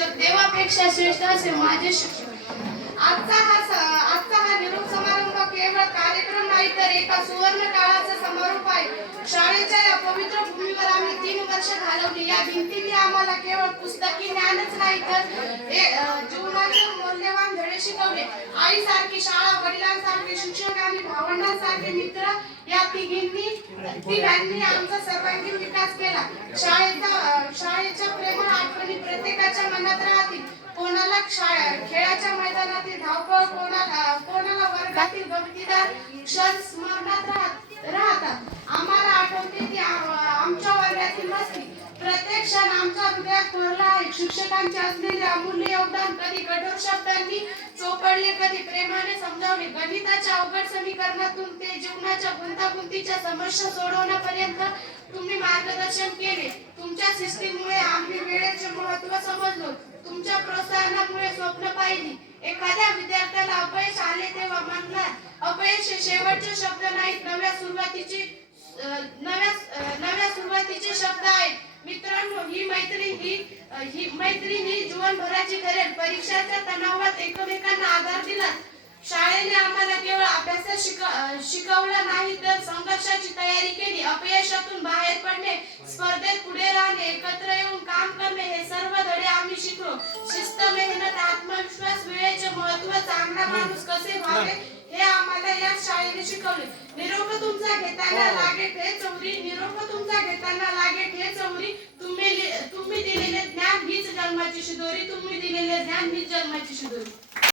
शिक्षक देवापेक्षा श्रेष्ठ असे माझे शिक्षक. आजचा हा निरोप समारंभ केवळ कार्यक्रम नाही तर एका सुवर्ण काळाचा समारोप आहे. शाळेच्या या पवित्र भूमीवर आम्ही 3 वर्ष घालवली. या भिंतींनी आम्हाला केवळ पुस्तकी ज्ञानच नाही तर जीवनाचे मौल्यवान धडे शिकवले. आईसारखी शाळा, वडिलांसारखे शिक्षक आणि भावंडांसारखे मित्र या तिघांनी आमचा सर्वांगीण विकास केला. शाळेच्या प्रेमळ आठवणी प्रत्येकाच्या मनात राहतील. कोणाला खेळाच्या मैदानातील धावपळ, कोणाला वर्गातील गमतीदार क्षण स्मरणात राहतात. आम्हाला आठवते ती आमच्या वर्गातील मस्ती. प्रत्येक क्षण आमच्या हृदयात भरला आहे. शिक्षकांचे असलेले अमूल्य योगदान कधी कठोर शब्दांनी चोपडले, कधी प्रेमाने समजावले. गणिताच्या अवघड समीकरणातून ते जीवनाच्या गुंतागुंतीच्या समस्या सोडवण्यापर्यंत तुम्ही मार्गदर्शन केले. तुमच्या शिस्तीमुळे आम्ही वेळेचे महत्त्व समजलो. तुमच्या प्रोत्साहनामुळे स्वप्न पाहिली. एखाद्या विद्यार्थ्याला अपयश आले तेव्हा म्हणतात अपयश हे शेवटचे शब्द नाहीत, नव्या सुरुवातीचे शब्द आहेत. मित्रांनो, ही मैत्री ही जीवनभराची ठरेल. परीक्षाच्या तणावात एकमेकांना आधार दिला. शाळेने आम्हाला केवळ अभ्यासात शिकवलं नाही तर संघर्षाची तयारी केली. अपयशातून बाहेर पडणे, स्पर्धेत पुढे राहणे, एकत्र येऊन काम करणे हे सर्व धडे आम्ही शिकलो. शिस्त, मेहनत, आत्मविश्वास, वेळेचे महत्त्व, चांगला माणूस कसे व्हावे हे आम्हाला या शाळेने शिकवले. निरोप तुमचा घेताना लागे ठे चौरी, निरोप तुमचा घेताना लागे ठे चौरी. तुम्ही दिलेले ज्ञान हीच जन्माची शिदोरी, तुम्ही दिलेले ज्ञान हीच जन्माची शिदोरी.